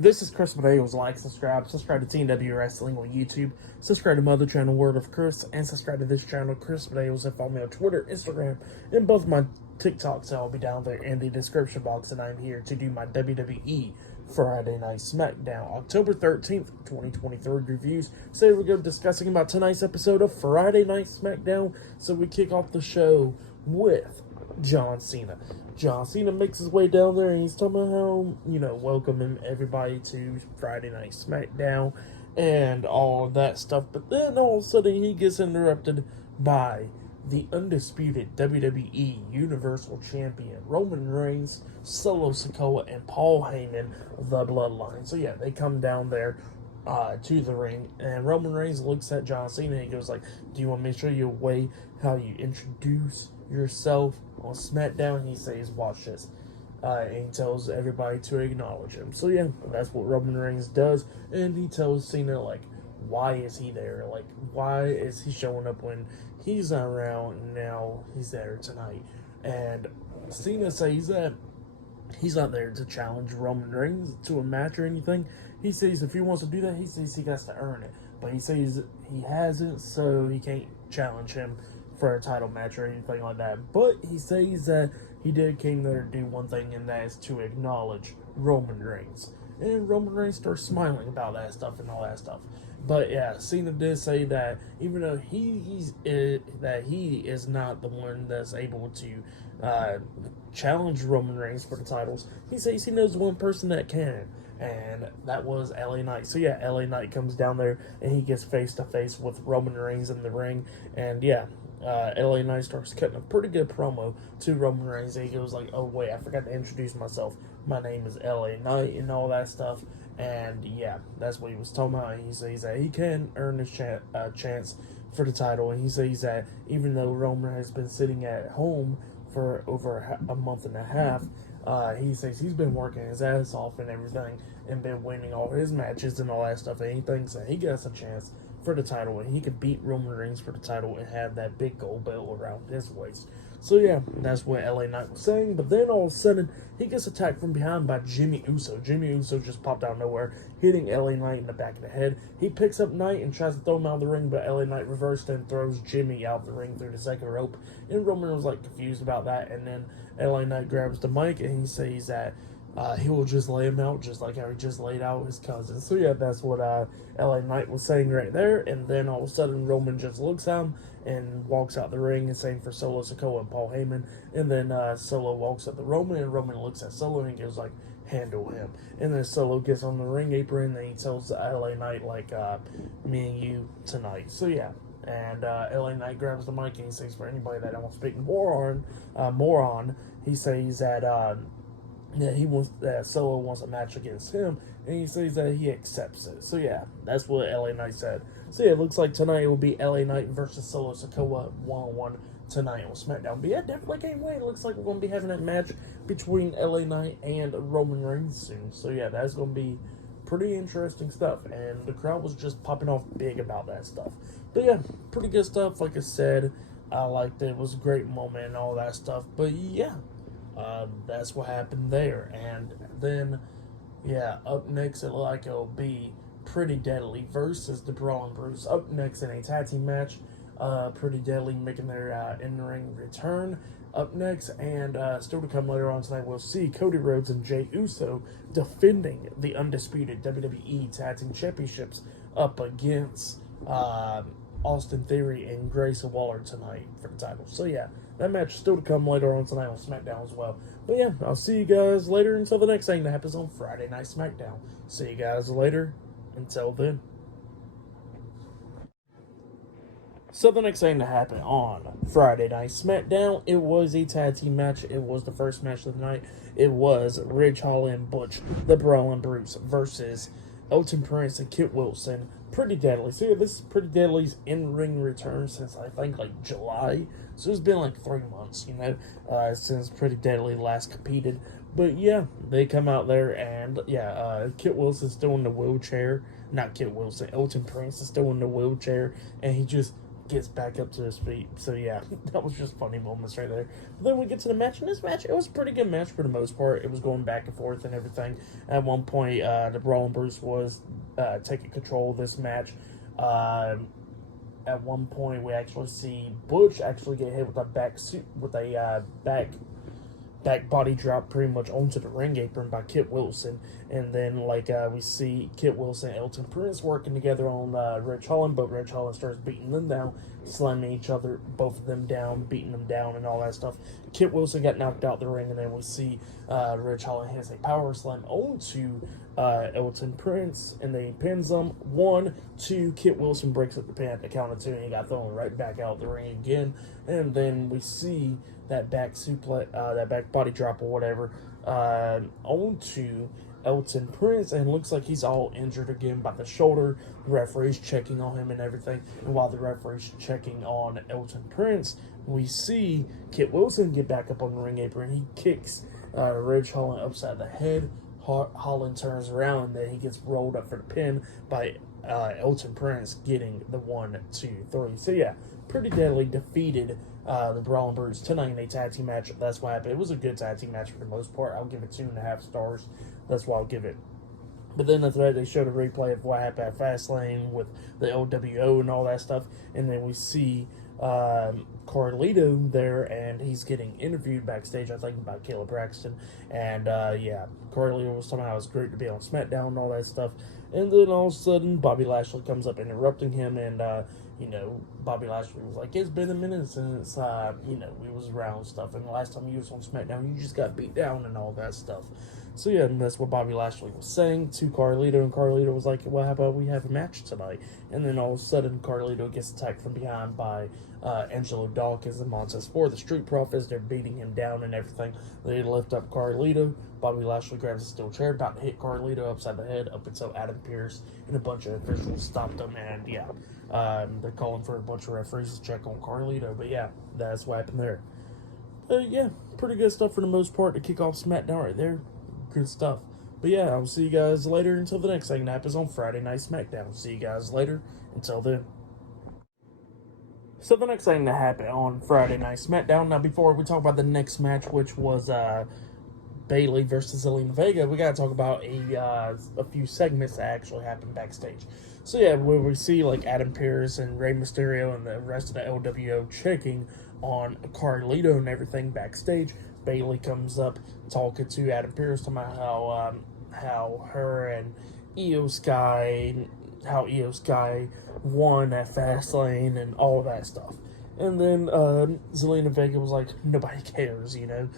This is Chris Mateos. Like, subscribe to TNW Wrestling on YouTube, subscribe to my other channel, Word of Chris, and subscribe to this channel, Chris Mateos, and follow me on Twitter, Instagram, and both my TikToks. I'll be down there in the description box, and I'm here to do my WWE Friday Night SmackDown, October 13th, 2023 reviews. So we're going to be discussing about tonight's episode of Friday Night SmackDown. So we kick off the show with John Cena. John Cena makes his way down there and he's talking about how, welcoming everybody to Friday Night SmackDown and all of that stuff. But then all of a sudden he gets interrupted by the undisputed WWE Universal Champion Roman Reigns, Solo Sikoa, and Paul Heyman, the Bloodline. So yeah, they come down there to the ring, and Roman Reigns looks at John Cena and he goes like, "Do you want me to show you a way how you introduce yourself on SmackDown?" And he says, "Watch this." And he tells everybody to acknowledge him. So yeah, that's what Roman Reigns does, and he tells Cena like, why is he there? Like, why is he showing up when he's not around? And now he's there tonight. And Cena says that he's not there to challenge Roman Reigns to a match or anything. He says if he wants to do that, he says he has to earn it. But he says he hasn't, so he can't challenge him for a title match or anything like that. But he says that he did came there to do one thing, and that is to acknowledge Roman Reigns. And Roman Reigns starts smiling about that stuff and all that stuff. But yeah, Cena did say that even though he is not the one that's able to challenge Roman Reigns for the titles, he says he knows one person that can, and that was LA Knight. So yeah, LA Knight comes down there and he gets face to face with Roman Reigns in the ring, and yeah, LA Knight starts cutting a pretty good promo to Roman Reigns. He goes like, "Oh wait, I forgot to introduce myself. My name is LA Knight," and all that stuff. And yeah, that's what he was talking about. He says that he can earn his chance for the title, and he says that even though Roman has been sitting at home for over a month and a half, he says he's been working his ass off and everything, and been winning all his matches and all that stuff. And he thinks that he gets a chance for the title, and he could beat Roman Reigns for the title and have that big gold belt around his waist. So yeah, that's what LA Knight was saying. But then all of a sudden, he gets attacked from behind by Jimmy Uso. Jimmy Uso just popped out of nowhere, hitting LA Knight in the back of the head. He picks up Knight and tries to throw him out of the ring, but LA Knight reversed and throws Jimmy out of the ring through the second rope. And Roman was like confused about that. And then LA Knight grabs the mic and he says that he will just lay him out just like how he just laid out his cousin. So yeah, that's what LA Knight was saying right there. And then all of a sudden Roman just looks at him and walks out the ring, and same for Solo Sikoa and Paul Heyman. And then Solo walks up to Roman, and Roman looks at Solo and he goes like, "Handle him." And then Solo gets on the ring apron and he tells LA Knight like, "Me and you tonight." So yeah. And LA Knight grabs the mic and he says, for anybody that I want to speak more on, he says that he wants that Solo wants a match against him, and he says that he accepts it. So yeah, that's what LA Knight said. So yeah, it looks like tonight it will be LA Knight versus Solo Sikoa 1-on-1 tonight on SmackDown. But yeah, definitely can't wait. It looks like we're going to be having that match between LA Knight and Roman Reigns soon. So yeah, that's going to be pretty interesting stuff, and the crowd was just popping off big about that stuff. But yeah, pretty good stuff. Like I said, I liked it. It was a great moment and all that stuff. But yeah, that's what happened there. And then, yeah, up next it looked like it'll be Pretty Deadly versus the Brawling Brutes. Up next in a tag team match, Pretty Deadly making their in-ring return. Up next, and still to come later on tonight, we'll see Cody Rhodes and Jey Uso defending the undisputed WWE Tag Team Championships up against Austin Theory and Grayson Waller tonight for the title. So yeah, that match is still to come later on tonight on SmackDown as well. But yeah, I'll see you guys later until the next thing that happens on Friday Night SmackDown. See you guys later. Until then. So the next thing to happen on Friday Night SmackDown, it was a tag team match. It was the first match of the night. It was Ridge Holland and Butch, the Brawling Brutes, versus Elton Prince and Kit Wilson. Pretty Deadly. So yeah, this is Pretty Deadly's in-ring return since I think like July. So it's been like 3 months, since Pretty Deadly last competed. But yeah, they come out there and yeah, Kit Wilson's still in the wheelchair. Not Kit Wilson, Elton Prince is still in the wheelchair, and he just gets back up to his feet. So yeah, that was just funny moments right there. But then we get to the match, and this match, it was a pretty good match for the most part. It was going back and forth and everything. At one point, the Brawling Brutes was taking control of this match. At one point, we actually see Butch actually get hit with a back body drop pretty much onto the ring apron by Kit Wilson. And then, we see Kit Wilson and Elton Prince working together on Ridge Holland, but Ridge Holland starts beating them down, slamming each other, both of them down, beating them down, and all that stuff. Kit Wilson got knocked out the ring, and then we see Ridge Holland has a power slam onto Elton Prince, and then he pins him. 1, 2, Kit Wilson breaks up the pin at the count of 2, and he got thrown right back out the ring again. And then we see that back suplex, that back body drop or whatever, onto Elton Prince, and looks like he's all injured again by the shoulder. The referee's checking on him and everything, and while the referee's checking on Elton Prince, we see Kit Wilson get back up on the ring apron. He kicks Ridge Holland upside the head. Holland turns around, and then he gets rolled up for the pin by Elton Prince, getting the 1, 2, 3. So yeah, pretty deadly. Defeated the Brawling Brutes tonight in a tag team match. That's what happened. It was a good tag team match for the most part. I'll give it 2.5 stars. That's what I'll give it. But then after that, they showed a replay of what happened at Fastlane with the LWO and all that stuff. And then we see Carlito there, and he's getting interviewed backstage, I think, by Caleb Braxton. And yeah, Carlito was talking about how it was great to be on SmackDown and all that stuff. And then all of a sudden, Bobby Lashley comes up interrupting him, and Bobby Lashley was like, it's been a minute since, we was around and stuff, and the last time you was on SmackDown, you just got beat down and all that stuff. So yeah, and that's what Bobby Lashley was saying to Carlito, and Carlito was like, well, how about we have a match tonight? And then all of a sudden, Carlito gets attacked from behind by Angelo Dawkins and Montez Ford, the Street Profits. They're beating him down and everything. They lift up Carlito. Bobby Lashley grabs a steel chair, about to hit Carlito upside the head, up until Adam Pearce and a bunch of officials stopped him, and yeah, they're calling for a bunch of referees to check on Carlito. But yeah, that's what happened there. Yeah, pretty good stuff for the most part to kick off SmackDown right there. Good stuff. But yeah, I'll see you guys later until the next thing that happens on Friday Night SmackDown. See you guys later. Until then. So the next thing that happened on Friday Night SmackDown, now before we talk about the next match, which was Bayley versus Zelina Vega, we got to talk about a few segments that actually happened backstage. So yeah, where we see like Adam Pearce and Rey Mysterio and the rest of the LWO checking on Carlito and everything backstage. Bayley comes up talking to Adam Pearce, talking about how her and Io Sky won at Fastlane and all of that stuff. And then Zelina Vega was like, nobody cares, and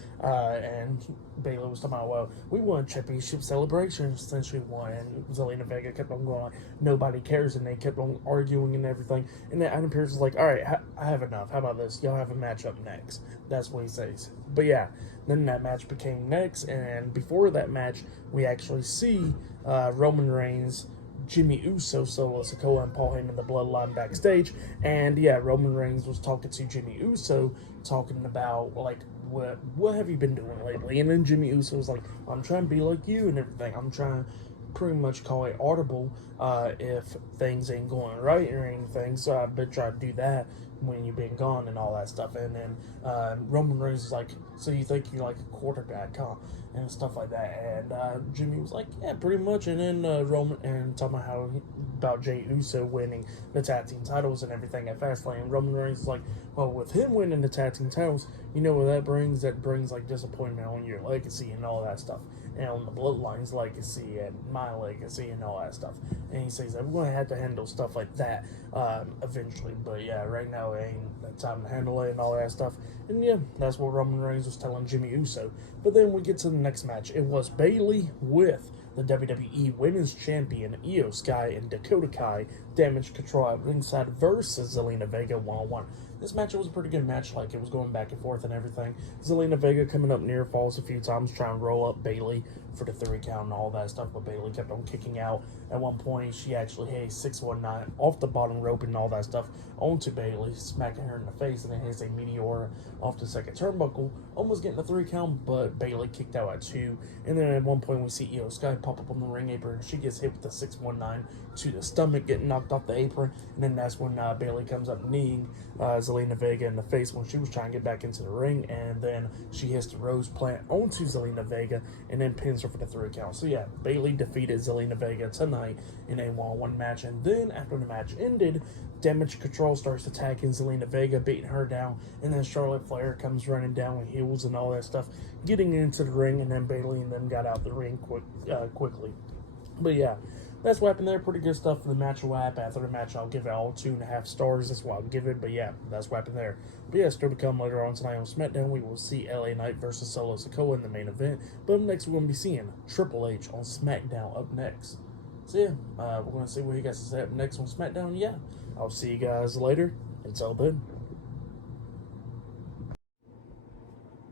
Bayley was talking about, well, we won a championship celebration since we won, and Zelina Vega kept on going like, nobody cares, and they kept on arguing and everything. And then Adam Pearce was like, all right, I have enough. How about this? Y'all have a match up next. That's what he says. But yeah, then that match became next, and before that match, we actually see Roman Reigns, Jimmy Uso, Solo Sikoa, and Paul Heyman, the Bloodline, backstage. And yeah, Roman Reigns was talking to Jimmy Uso, talking about like, what have you been doing lately? And then Jimmy Uso was like, I'm trying to be like you and everything. I'm trying to pretty much call it audible if things ain't going right or anything. So I've been trying to do that when you've been gone and all that stuff. And then Roman Reigns was like, so you think you're like a quarterback, huh? And stuff like that. And Jimmy was like, yeah, pretty much. And then Roman, and talking about Jey Uso winning the tag team titles and everything at Fastlane. Roman Reigns was like, well, with him winning the tag team titles, you know what that brings? That brings like disappointment on your legacy and all that stuff, and on the Bloodline's legacy and my legacy and all that stuff. And he says that we're going to have to handle stuff like that eventually. But yeah, right now it ain't the time to handle it and all that stuff. And yeah, that's what Roman Reigns was telling Jimmy Uso. But then we get to the next match. It was Bayley with the WWE Women's Champion Io Sky and Dakota Kai, Damage Control at ringside versus Zelina Vega 1-on-1. This match was a pretty good match, like it was going back and forth and everything. Zelina Vega coming up near falls a few times, trying to roll up Bayley for the 3 count and all that stuff, but Bayley kept on kicking out. At one point, she actually hit a 619 off the bottom rope and all that stuff onto Bayley, smacking her in the face, and then hits a meteor off the second turnbuckle, almost getting the 3 count, but Bayley kicked out at 2. And then at one point, we see Io Sky pop up on the ring apron. She gets hit with the 619 to the stomach, getting knocked off the apron. And then that's when Bayley comes up kneeing Zelina Vega in the face when she was trying to get back into the ring. And then she hits the Rose Plant onto Zelina Vega and then pins her for the 3 count. So yeah, Bayley defeated Zelina Vega tonight in a one-on-one match. And then after the match ended, Damage Control starts attacking Zelina Vega, beating her down, and then Charlotte Flair comes running down with heels and all that stuff, getting into the ring, and then Bayley and them got out the ring quickly. But yeah, that's what happened there. Pretty good stuff for the match. What happened after the match, I'll give it all 2.5 stars. That's what I'll give it. But yeah, that's what happened there. But yeah, still to come later on tonight on SmackDown, we will see LA Knight versus Solo Sikoa in the main event. But up next, we're going to be seeing Triple H on SmackDown up next. So yeah, we're going to see what he got to say up next on SmackDown. Yeah, I'll see you guys later. Until then.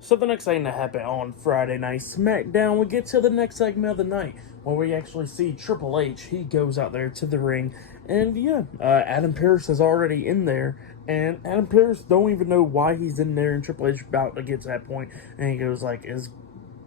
So the next thing that happened on Friday Night SmackDown, we get to the next segment of the night where we actually see Triple H. He goes out there to the ring, and yeah, Adam Pearce is already in there, and Adam Pearce don't even know why he's in there, and Triple H about to get to that point, and he goes like, "It's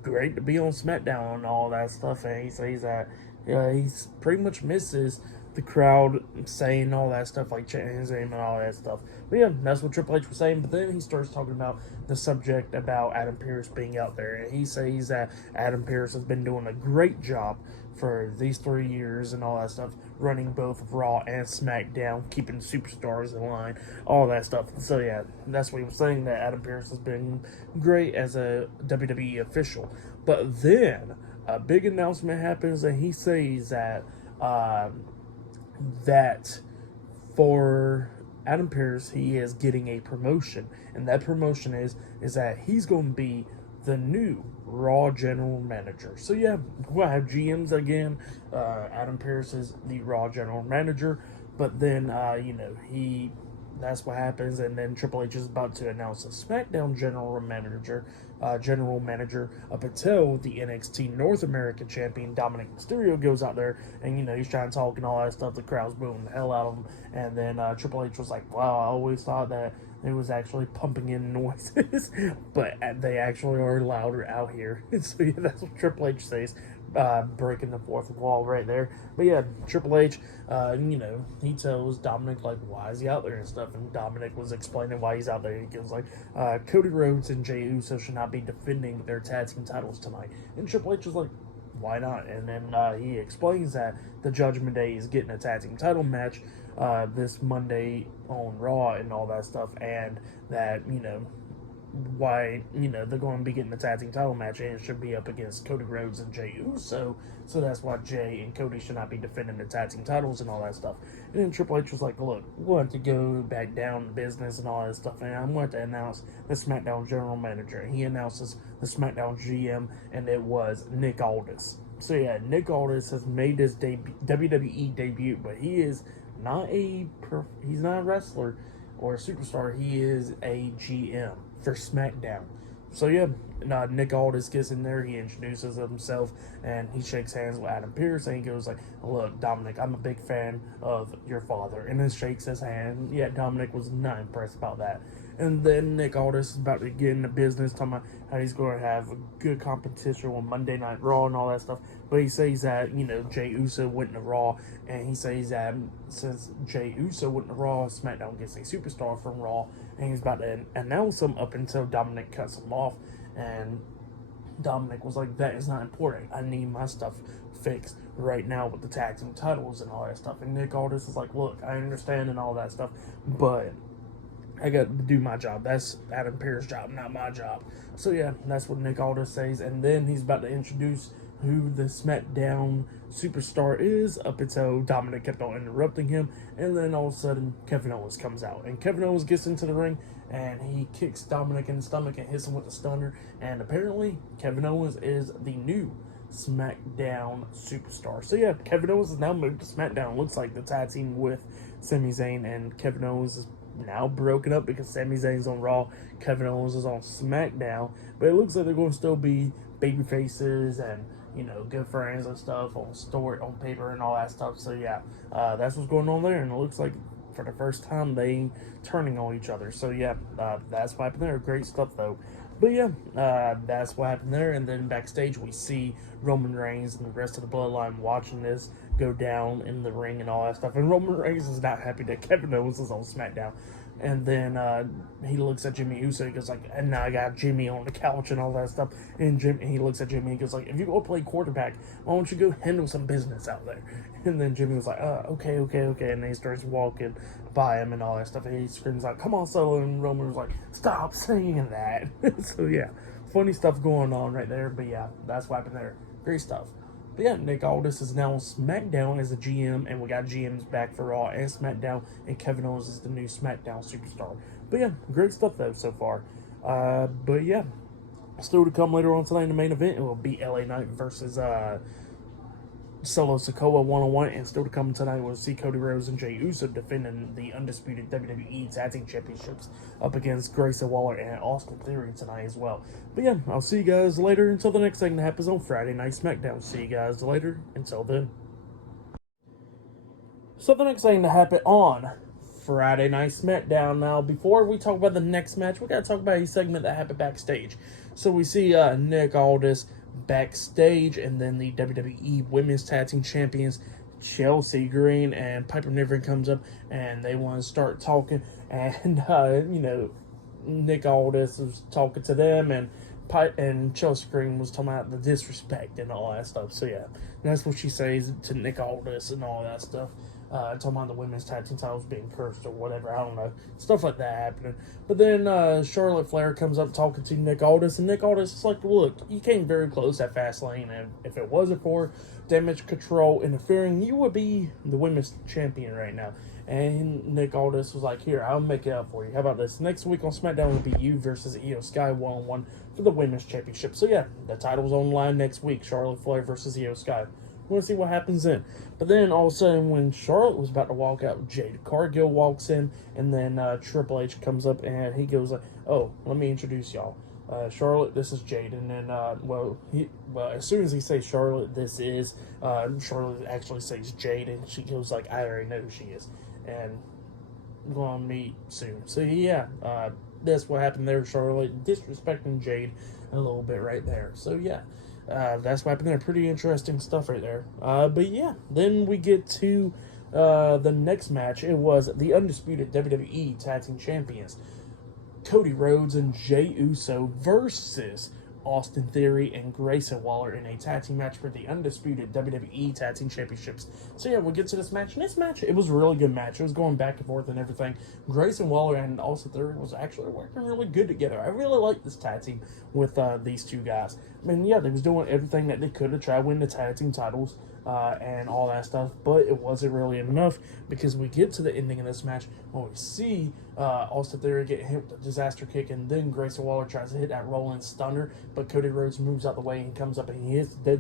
great to be on SmackDown," and all that stuff, and he says that he's pretty much misses the crowd saying all that stuff, like chanting his name and all that stuff. But yeah, that's what Triple H was saying. But then he starts talking about the subject about Adam Pearce being out there. And he says that Adam Pearce has been doing a great job for these 3 years and all that stuff, running both Raw and SmackDown, keeping superstars in line, all that stuff. So yeah, that's what he was saying, that Adam Pearce has been great as a WWE official. But then a big announcement happens, and he says that that for Adam Pearce, he is getting a promotion, and that promotion is that he's going to be the new Raw General Manager. So yeah, we'll have GMs again. Adam Pearce is the Raw General Manager, but then that's what happens, and then Triple H is about to announce a SmackDown General Manager up until the NXT North American Champion Dominic Mysterio goes out there, and he's trying to talk and all that stuff. The crowd's booing the hell out of him, and then Triple H was like, "Wow, I always thought that it was actually pumping in noises, but they actually are louder out here." So yeah, that's what Triple H says. Breaking the fourth wall right there. But yeah, Triple H, he tells Dominic, like, why is he out there and stuff, and Dominic was explaining why he's out there. He goes like, Cody Rhodes and Jey Uso should not be defending their tag team titles tonight, and Triple H was like, why not? And then he explains that the Judgment Day is getting a tag team title match this Monday on Raw and all that stuff, and that why they're going to be getting the tag team title match, and it should be up against Cody Rhodes and Jey Uso, so that's why Jey and Cody should not be defending the tag team titles and all that stuff. And then Triple H was like, look, we want to go back down to business and all that stuff, and I want to announce the SmackDown General Manager. And he announces the SmackDown GM, and it was Nick Aldis. So yeah, Nick Aldis has made his WWE debut, but he is not he's not a wrestler or a superstar. He is a GM for SmackDown. So yeah, Nick Aldis gets in there, he introduces himself, and he shakes hands with Adam Pearce, and he goes like, look, Dominic, I'm a big fan of your father, and then shakes his hand. Yeah, Dominic was not impressed about that. And then Nick Aldis is about to get into business, talking about how he's going to have a good competition on Monday Night Raw and all that stuff. But he says that, Jey Uso went to Raw, and he says that since Jey Uso went to Raw, SmackDown gets a superstar from Raw, and he's about to announce him up until Dominic cuts him off. And Dominic was like, that is not important. I need my stuff fixed right now with the tag team titles and all that stuff. And Nick Aldis is like, look, I understand and all that stuff, but I got to do my job. That's Adam Pearce's job, not my job. So yeah, that's what Nick Aldis says. And then he's about to introduce who the SmackDown superstar is, up until Dominic kept on interrupting him. And then all of a sudden, Kevin Owens comes out. And Kevin Owens gets into the ring, and he kicks Dominic in the stomach and hits him with the stunner. And apparently, Kevin Owens is the new SmackDown superstar. So yeah, Kevin Owens is now moved to SmackDown. Looks like the tag team with Sami Zayn and Kevin Owens is now broken up, because Sami Zayn's on Raw, Kevin Owens is on SmackDown. But it looks like they're going to still be baby faces and good friends and stuff on paper and all that stuff. So yeah, that's what's going on there, and it looks like for the first time they turning on each other. So yeah, that's what happened there. Great stuff though. But yeah, that's what happened there. And then backstage, we see Roman Reigns and the rest of the bloodline watching this go down in the ring and all that stuff. And Roman Reigns is not happy that Kevin Owens is on SmackDown. And then he looks at Jimmy Uso. He goes like, "And now I got Jimmy on the couch and all that stuff." And he looks at Jimmy. He goes like, "If you go play quarterback, why don't you go handle some business out there?" And then Jimmy was like, "Okay, okay, okay." And then he starts walking by him and all that stuff. And he screams like, "Come on, Solo!" And Roman was like, "Stop saying that." So yeah, funny stuff going on right there. But yeah, that's what happened there. Great stuff. But yeah, Nick Aldis is now on SmackDown as a GM, and we got GMs back for Raw and SmackDown, and Kevin Owens is the new SmackDown superstar. But yeah, great stuff though so far. But yeah, still to come later on tonight in the main event, it will be LA Knight versus Solo Sikoa one-on-one, and still to come tonight we'll see Cody Rhodes and Jey Uso defending the undisputed WWE Tag Team Championships up against Grayson Waller and Austin Theory tonight as well. But yeah, I'll see you guys later until the next thing that happens on Friday Night SmackDown. See you guys later until then. So the next thing to happen on Friday Night SmackDown. Now, before we talk about the next match, we got to talk about a segment that happened backstage. So we see Nick Aldis backstage, and then the WWE Women's Tag Team Champions Chelsea Green and Piper Niven comes up, and they want to start talking, and Nick Aldis was talking to them, and Chelsea Green was talking about the disrespect and all that stuff. So yeah, that's what she says to Nick Aldis and all that stuff. Talking about the women's tag team titles being cursed or whatever, I don't know, stuff like that happening. But then Charlotte Flair comes up talking to Nick Aldis, and Nick Aldis is like, "Look, you came very close at Fastlane, and if it wasn't for Damage Control interfering, you would be the women's champion right now." And Nick Aldis was like, "Here, I'll make it up for you. How about this? Next week on SmackDown will be you versus Io Sky one-on-one for the women's championship." So yeah, the title's on the line next week, Charlotte Flair versus Io Sky. Want to see what happens then. But then all of a sudden, when Charlotte was about to walk out, Jade Cargill walks in, and then Triple H comes up and he goes like, "Oh, let me introduce y'all. Charlotte, this is Jade." And then, as soon as he says Charlotte, this is, Charlotte actually says Jade, and she goes like, "I already know who she is, and we're going to meet soon." So yeah, that's what happened there. Charlotte disrespecting Jade a little bit right there. So yeah. That's what happened there. Pretty interesting stuff right there. But yeah, then we get to the next match. It was the undisputed WWE Tag Team Champions, Cody Rhodes and Jey Uso versus Austin Theory and Grayson Waller in a tag team match for the undisputed WWE Tag Team Championships. So yeah, we'll get to this match. And this match, it was a really good match. It was going back and forth and everything. Grayson Waller and Austin Theory was actually working really good together. I really like this tag team with these two guys. I mean, yeah, they was doing everything that they could to try to win the tag team titles and all that stuff, but it wasn't really enough, because we get to the ending of this match when we see Austin Theory get hit with a disaster kick, and then Grayson Waller tries to hit that rolling stunner, but Cody Rhodes moves out the way and comes up and he hits the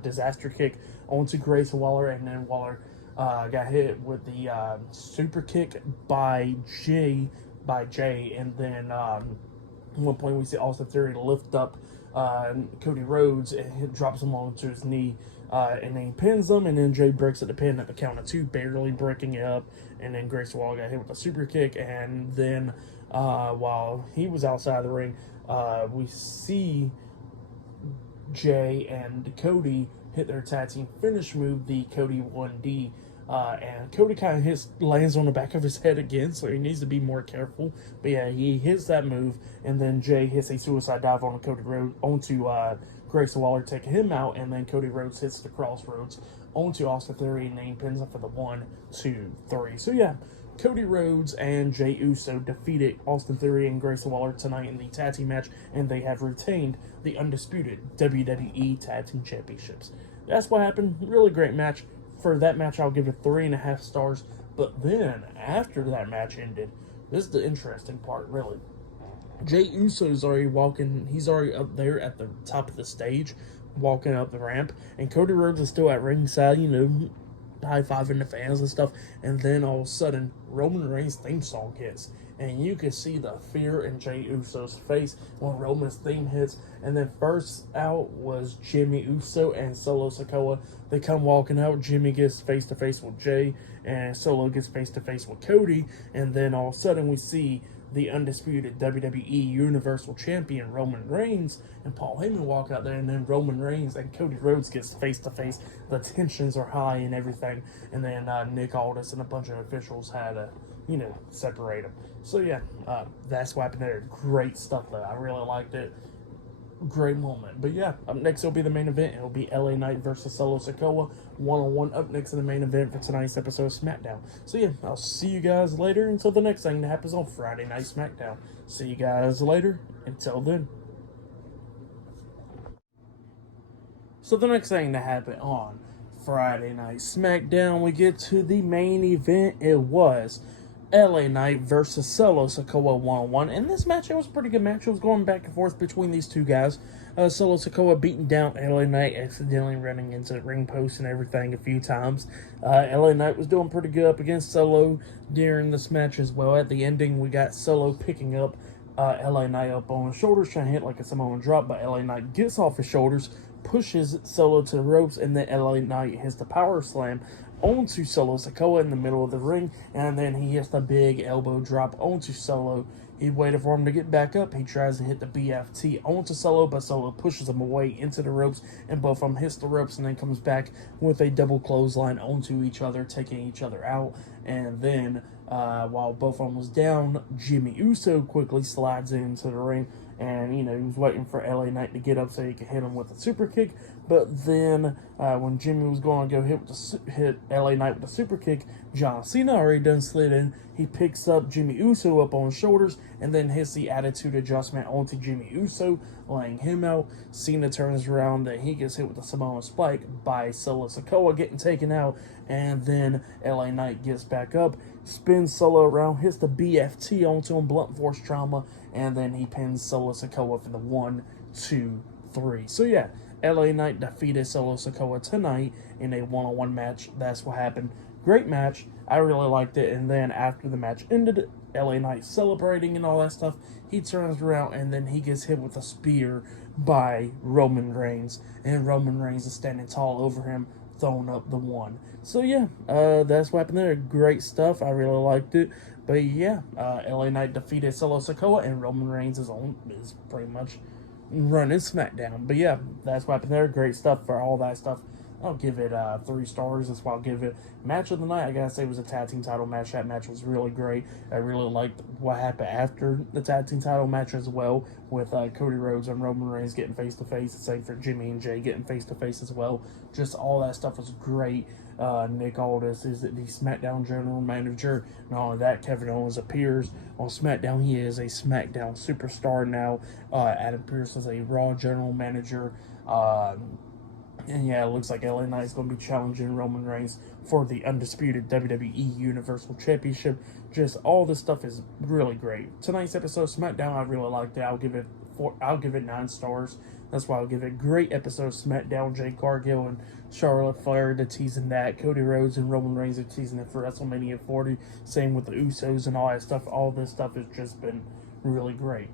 disaster kick onto Grayson Waller, and then Waller got hit with the super kick by Jay, and then at one point we see Austin Theory lift up Cody Rhodes and drops him onto his knee, and then he pins them, and then Jay breaks at the pin at the count of two, barely breaking it up, and then Grayson Waller got hit with a super kick, and then while he was outside the ring, we see Jay and Cody hit their tag team finish move, the Cody 1D, and Cody kind of lands on the back of his head again, so he needs to be more careful. But yeah, he hits that move, and then Jay hits a suicide dive on Cody Rhodes onto Grayson Waller, taking him out, and then Cody Rhodes hits the crossroads onto Austin Theory, and then he pins him for the 1, 2, 3. So yeah, Cody Rhodes and Jey Uso defeated Austin Theory and Grayson Waller tonight in the tag team match, and they have retained the undisputed WWE Tag Team Championships. That's what happened. Really great match. For that match, I'll give it 3.5 stars. But then, after that match ended, this is the interesting part, really. Jey Uso is already walking. He's already up there at the top of the stage, walking up the ramp. And Cody Rhodes is still at ringside, high-fiving the fans and stuff. And then, all of a sudden, Roman Reigns' theme song hits. And you can see the fear in Jey Uso's face when Roman's theme hits. And then first out was Jimmy Uso and Solo Sikoa. They come walking out. Jimmy gets face-to-face with Jay, and Solo gets face-to-face with Cody. And then all of a sudden we see the undisputed WWE Universal Champion Roman Reigns and Paul Heyman walk out there, and then Roman Reigns and Cody Rhodes gets face to face. The tensions are high and everything, and then Nick Aldis and a bunch of officials had to, separate them. So yeah, that's what happened there. Great stuff though. I really liked it. Great moment. But yeah, up next will be the main event. It'll be LA Knight versus Solo Sikoa one-on-one up next in the main event for tonight's episode of SmackDown. So yeah, I'll see you guys later until the next thing that happens on Friday Night SmackDown. See you guys later. Until then. So the next thing that happened on Friday Night SmackDown, we get to the main event. It was LA Knight versus Solo Sikoa one-on-one. And this match, it was a pretty good match. It was going back and forth between these two guys. Solo Sikoa beating down LA Knight, accidentally running into the ring post and everything a few times. LA Knight was doing pretty good up against Solo during this match as well. At the ending, we got Solo picking up LA Knight up on his shoulders, trying to hit like a Samoan drop, but LA Knight gets off his shoulders, pushes Solo to the ropes, and then LA Knight hits the power slam onto Solo Sikoa in the middle of the ring, and then he hits the big elbow drop onto Solo. He waited for him to get back up. He tries to hit the BFT onto Solo, but Solo pushes him away into the ropes, and both of them hits the ropes, and then comes back with a double clothesline onto each other, taking each other out. And then, while both of them was down, Jimmy Uso quickly slides into the ring, and, he was waiting for LA Knight to get up so he could hit him with a super kick. But then, when Jimmy was going to go hit LA Knight with a super kick, John Cena already done slid in. He picks up Jimmy Uso up on his shoulders and then hits the attitude adjustment onto Jimmy Uso, laying him out. Cena turns around and he gets hit with the Samoan Spike by Solo Sikoa, getting taken out. And then LA Knight gets back up, spins Solo around, hits the BFT onto him, blunt force trauma, and then he pins Solo Sikoa for the 1, 2, 3. So yeah, LA Knight defeated Solo Sikoa tonight in a one-on-one match. That's what happened. Great match. I really liked it. And then after the match ended, LA Knight celebrating and all that stuff, he turns around and then he gets hit with a spear by Roman Reigns. And Roman Reigns is standing tall over him, throwing up the 1. So yeah, that's what happened there. Great stuff. I really liked it. But yeah, LA Knight defeated Solo Sikoa, and Roman Reigns is pretty much running SmackDown. But yeah, that's what happened there. Great stuff for all that stuff. I'll give it 3 stars. That's why I'll give it. Match of the night, I gotta say, was a tag team title match. That match was really great. I really liked what happened after the tag team title match as well, with Cody Rhodes and Roman Reigns getting face to face. The same for Jimmy and Jay getting face to face as well. Just all that stuff was great. Nick Aldis is the SmackDown general manager. Not only that, Kevin Owens appears on SmackDown. He is a SmackDown superstar now. Adam Pearce is a Raw general manager. And yeah, it looks like LA Knight is going to be challenging Roman Reigns for the undisputed WWE Universal Championship. Just all this stuff is really great. Tonight's episode of SmackDown, I really liked it. I'll give it 9 stars. That's why I'll give it. Great episode of SmackDown. Jade Cargill and Charlotte Flair to teasing that. Cody Rhodes and Roman Reigns are teasing it for WrestleMania 40. Same with the Usos and all that stuff. All this stuff has just been really great.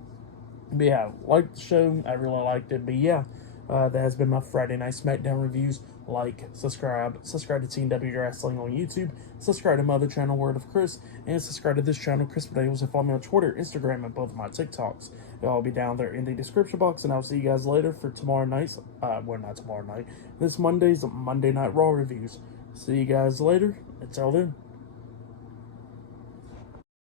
But yeah, liked the show. I really liked it. But yeah, that has been my Friday Night SmackDown reviews. Like, subscribe to Team W Wrestling on YouTube, subscribe to my other channel, Word of Chris, and subscribe to this channel, Chris Potatoes, and follow me on Twitter, Instagram, and both of my TikToks. They'll all be down there in the description box, and I'll see you guys later for tomorrow night's, not tomorrow night, this Monday's Monday Night Raw reviews. See you guys later. Until then.